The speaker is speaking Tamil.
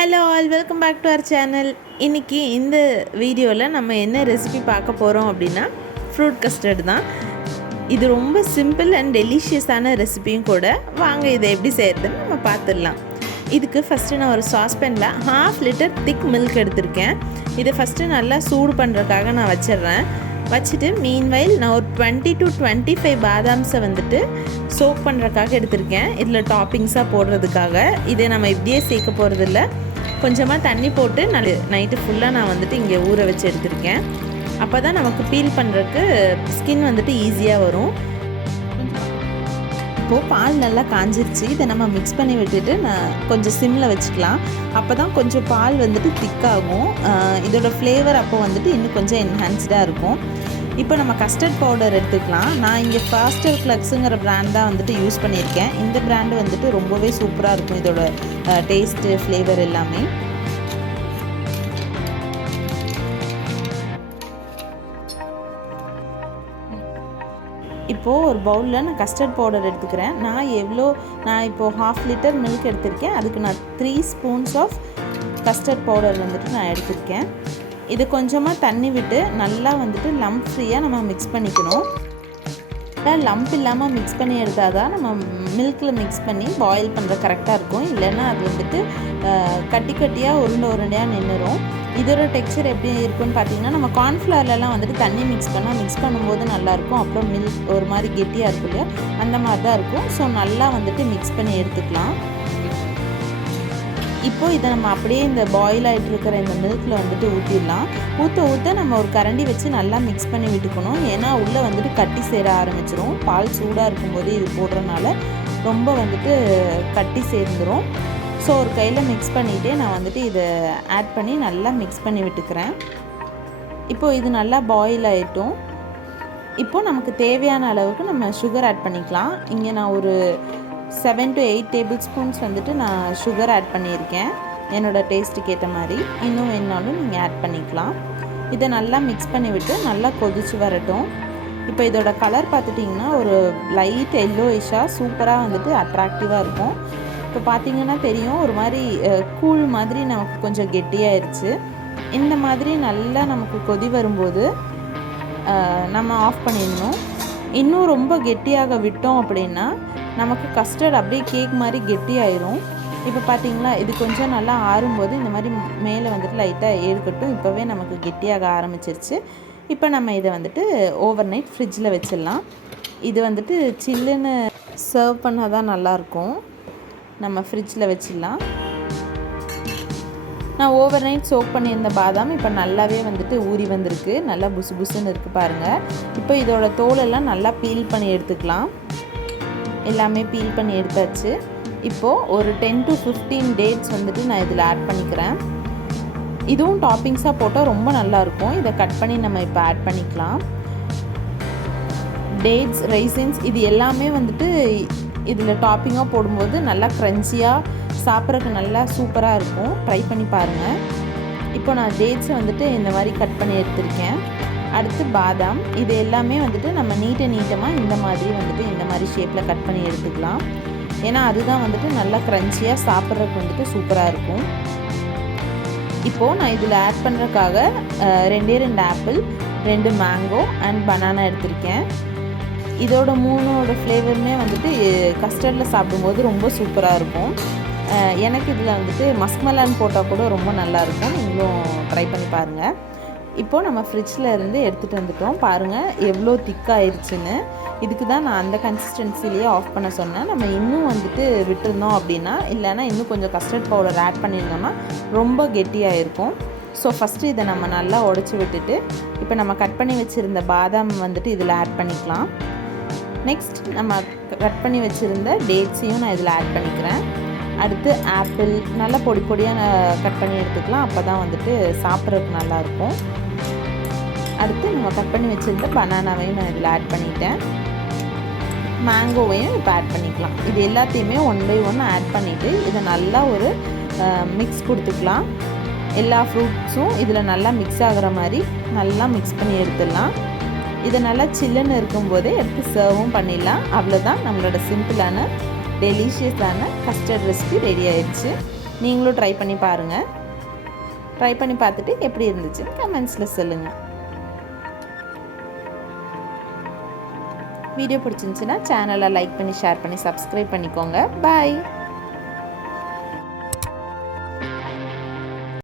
Hello all, welcome back to our channel. இன்றைக்கி இந்த வீடியோவில் நம்ம என்ன ரெசிபி பார்க்க போகிறோம் அப்படின்னா ஃப்ரூட் கஸ்டர்டு தான். இது ரொம்ப சிம்பிள் அண்ட் டெலிஷியஸான ரெசிபியும் கூட. வாங்க இதை எப்படி செய்கிறதுன்னு நம்ம பார்த்துடலாம். இதுக்கு ஃபஸ்ட்டு நான் ஒரு சாஸ்பேனில் 1/2 லிட்டர் திக் மில்க் எடுத்திருக்கேன். இதை ஃபஸ்ட்டு நல்லா சூடு பண்ணுறதுக்காக நான் வச்சிடுறேன். வச்சுட்டு மீன்வைல் நான் ஒரு 20 to 25 பாதாம்ஸை வந்துட்டு சோக் பண்ணுறதுக்காக எடுத்திருக்கேன். இதில் டாப்பிங்ஸாக போடுறதுக்காக. இதை நம்ம இப்படியே சேர்க்க போகிறதில்ல, கொஞ்சமாக தண்ணி போட்டு நைட்டு ஃபுல்லாக நான் வந்துட்டு இங்கே ஊற வச்சு எடுத்திருக்கேன். அப்போ தான் நமக்கு பீல் பண்ணுறதுக்கு ஸ்கின் வந்துட்டு ஈஸியாக வரும். இப்போது பால் நல்லா காஞ்சிருச்சு. இதை நம்ம மிக்ஸ் பண்ணி விட்டுட்டு நான் கொஞ்சம் சிம்மில் வச்சுக்கலாம். அப்போ தான் கொஞ்சம் பால் வந்துட்டு திக்காகும். இதோட ஃப்ளேவர் அப்போ வந்துட்டு இன்னும் கொஞ்சம் என்ஹான்ஸ்டாக இருக்கும். இப்போ நம்ம கஸ்டர்ட் பவுடர் எடுத்துக்கலாம். நான் இங்கே ஃபாஸ்டர் ஃப்ளக்ஸுங்கிற பிராண்ட் தான் வந்துட்டு யூஸ் பண்ணியிருக்கேன். இந்த பிராண்டு வந்துட்டு ரொம்பவே சூப்பராக இருக்கும். இதோட டேஸ்ட்டு, ஃப்ளேவர் எல்லாமே. இப்போது ஒரு பவுலில் நான் கஸ்டர்ட் பவுடர் எடுத்துக்கிறேன். நான் இப்போது 1/2 லிட்டர் மில்க் எடுத்திருக்கேன். அதுக்கு நான் 3 ஸ்பூன்ஸ் ஆஃப் கஸ்டர்ட் பவுடர் வந்துட்டு நான் எடுத்திருக்கேன். இது கொஞ்சமாக தண்ணி விட்டு நல்லா வந்துட்டு லம்ப் ஃப்ரீயாக நம்ம மிக்ஸ் பண்ணிக்கணும். லம்ப் இல்லாமல் மிக்ஸ் பண்ணி எடுத்தால் தான் நம்ம மில்கில் மிக்ஸ் பண்ணி பாயில் பண்ணுற கரெக்டாக இருக்கும். இல்லைன்னா அது வந்துட்டு கட்டி கட்டியாக உருண்டையாக நின்றுடும். இதோட டெக்ஸ்சர் எப்படி இருக்குன்னு பார்த்தீங்கன்னா, நம்ம கார்ன்ஃப்ளவர்லாம் வந்துட்டு தண்ணி மிக்ஸ் பண்ணும்போது நல்லாயிருக்கும். அப்புறம் மில்க் ஒரு மாதிரி கெட்டியாக இருக்கும் இல்லையா, அந்த மாதிரி தான் இருக்கும். ஸோ நல்லா வந்துட்டு மிக்ஸ் பண்ணி எடுத்துக்கலாம். இப்போது இதை நம்ம அப்படியே இந்த பாயில் ஆகிட்டு இருக்கிற இந்த மில்கில் வந்துட்டு ஊற்றிடலாம். ஊற்ற நம்ம ஒரு கரண்டி வச்சு நல்லா மிக்ஸ் பண்ணி விட்டுக்கணும். ஏன்னா உள்ளே வந்துட்டு கட்டி சேர ஆரம்பிச்சிடும். பால் சூடாக இருக்கும்போது இது போடுறதுனால ரொம்ப வந்துட்டு கட்டி சேர்ந்துடும். ஸோ ஒரு கையில் மிக்ஸ் பண்ணிவிட்டு நான் வந்துட்டு இதை ஆட் பண்ணி நல்லா மிக்ஸ் பண்ணி விட்டுக்கிறேன். இப்போது இது நல்லா பாயில் ஆகிட்டும். இப்போது நமக்கு தேவையான அளவுக்கு நம்ம சுகர் ஆட் பண்ணிக்கலாம். இங்கே நான் ஒரு 7 to 8 டேபிள் ஸ்பூன்ஸ் வந்துட்டு நான் சுகர் ஆட் பண்ணியிருக்கேன். என்னோடய டேஸ்ட்டுக்கு ஏற்ற மாதிரி. இன்னும் வேணுனாலும் நீங்கள் ஆட் பண்ணிக்கலாம். இதை நல்லா மிக்ஸ் பண்ணி விட்டு நல்லா கொதிச்சு வரட்டும். இப்போ இதோட கலர் பார்த்துட்டிங்கன்னா ஒரு லைட் எல்லோயிஷாக சூப்பராக வந்துட்டு அட்ராக்டிவாக இருக்கும். இப்போ பார்த்திங்கன்னா தெரியும், ஒரு மாதிரி கூழ் மாதிரி நமக்கு கொஞ்சம் கெட்டியாயிருச்சு. இந்த மாதிரி நல்லா நமக்கு கொதி வரும்போது நம்ம ஆஃப் பண்ணிடணும். இன்னும் ரொம்ப கெட்டியாக விட்டோம் அப்படின்னா நமக்கு கஸ்டர்ட் அப்படியே கேக் மாதிரி கெட்டியாயிரும். இப்போ பார்த்திங்களா, இது கொஞ்சம் நல்லா ஆறும்போது இந்த மாதிரி மேலே வந்துட்டு லைட்டாக ஏற்கட்டும். இப்போவே நமக்கு கெட்டியாக ஆரம்பிச்சிருச்சு. இப்போ நம்ம இதை வந்துட்டு ஓவர் நைட் ஃப்ரிட்ஜில் வச்சிடலாம். இது வந்துட்டு சில்லுன்னு சர்வ் பண்ணால் தான் நல்லாயிருக்கும். நம்ம ஃப்ரிட்ஜில் வச்சிடலாம். நான் ஓவர் நைட் சோக் பண்ணியிருந்த பாதாம் இப்போ நல்லாவே வந்துட்டு ஊறி வந்திருக்கு. நல்லா புசு புசுன்னு இருக்குது பாருங்கள். இப்போ இதோட தோலெல்லாம் நல்லா பீல் பண்ணி எடுத்துக்கலாம். எல்லாமே பீல் பண்ணி எடுத்தாச்சு. இப்போது ஒரு 10 to 15 டேட்ஸ் வந்துட்டு நான் இதில் ஆட் பண்ணிக்கிறேன். இதுவும் டாப்பிங்ஸாக போட்டால் ரொம்ப நல்லாயிருக்கும். இதை கட் பண்ணி நம்ம இப்போ ஆட் பண்ணிக்கலாம். டேட்ஸ், ரைசின்ஸ் இது எல்லாமே வந்துட்டு இதில் டாப்பிங்காக போடும்போது நல்லா க்ரன்ச்சியாக சாப்பிட்றதுக்கு நல்லா சூப்பராக இருக்கும். ட்ரை பண்ணி பாருங்கள். இப்போ நான் டேட்ஸை வந்துட்டு இந்த மாதிரி கட் பண்ணி எடுத்திருக்கேன். அடுத்து பாதாம், இது எல்லாமே வந்துட்டு நம்ம நீட்டமாக இந்த மாதிரி ஷேப்பில் கட் பண்ணி எடுத்துக்கலாம். ஏன்னா அதுதான் வந்துட்டு நல்லா க்ரன்ச்சியாக சாப்பிட்றதுக்கு வந்துட்டு சூப்பராக இருக்கும். இப்போது நான் இதில் ஆட் பண்ணுறதுக்காக 2 ஆப்பிள், 2 மேங்கோ அண்ட் பனானா எடுத்திருக்கேன். இதோட 3ஓட ஃப்ளேவருமே வந்துட்டு கஸ்டர்டில் சாப்பிடும்போது ரொம்ப சூப்பராக இருக்கும். எனக்கு இதில் வந்துட்டு மஸ்க்மெலான் போட்டால் கூட ரொம்ப நல்லாயிருக்கும். நீங்களும் ட்ரை பண்ணி பாருங்கள். இப்போது நம்ம ஃப்ரிட்ஜில் இருந்து எடுத்துகிட்டு வந்துட்டோம். பாருங்கள் எவ்வளோ திக்காகிருச்சுன்னு. இதுக்கு தான் நான் அந்த கன்சிஸ்டன்சிலேயே ஆஃப் பண்ண சொன்னேன். நம்ம இன்னும் வந்துட்டு விட்டுருந்தோம் அப்படின்னா, இல்லைன்னா இன்னும் கொஞ்சம் கஸ்டர்ட் பவுடர் ஆட் பண்ணியிருந்தோம்னா ரொம்ப கெட்டியாக இருக்கும். ஸோ ஃபஸ்ட்டு இதை நம்ம நல்லா உடச்சி விட்டுட்டு இப்போ நம்ம கட் பண்ணி வச்சுருந்த பாதாம் வந்துட்டு இதில் ஆட் பண்ணிக்கலாம். நெக்ஸ்ட் நம்ம கட் பண்ணி வச்சுருந்த டேட்ஸையும் நான் இதில் ஆட் பண்ணிக்கிறேன். அடுத்து ஆப்பிள் நல்லா பொடியாக நான் கட் பண்ணி எடுத்துக்கலாம். அப்போ தான் வந்துட்டு சாப்பிட்றதுக்கு நல்லாயிருக்கும். அடுத்து நம்ம கட் பண்ணி வச்சுருந்த பனானாவையும் நான் இதில் ஆட் பண்ணிட்டேன். மேங்கோவையும் இப்போ ஆட் பண்ணிக்கலாம். இது எல்லாத்தையுமே 1 by 1 ஆட் பண்ணிவிட்டு இதை நல்லா ஒரு மிக்ஸ் கொடுத்துக்கலாம். எல்லா ஃப்ரூட்ஸும் இதில் நல்லா மிக்ஸ் ஆகிற மாதிரி நல்லா மிக்ஸ் பண்ணி எடுத்துடலாம். இதை நல்லா சில்லுன்னு இருக்கும்போதே எடுத்து சர்வும் பண்ணிடலாம். அவ்வளோதான், நம்மளோட சிம்பிளான டெலிஷியஸான கஸ்டர்ட் ரெசிபி ரெடி ஆயிடுச்சு. நீங்களும் ட்ரை பண்ணி பாருங்கள். ட்ரை பண்ணி பார்த்துட்டு எப்படி இருந்துச்சுன்னு கமெண்ட்ஸில் சொல்லுங்கள். வீடியோ பிடிச்சிருந்துச்சுன்னா சேனலை லைக் பண்ணி ஷேர் பண்ணி சப்ஸ்கிரைப் பண்ணிக்கோங்க. பாய்.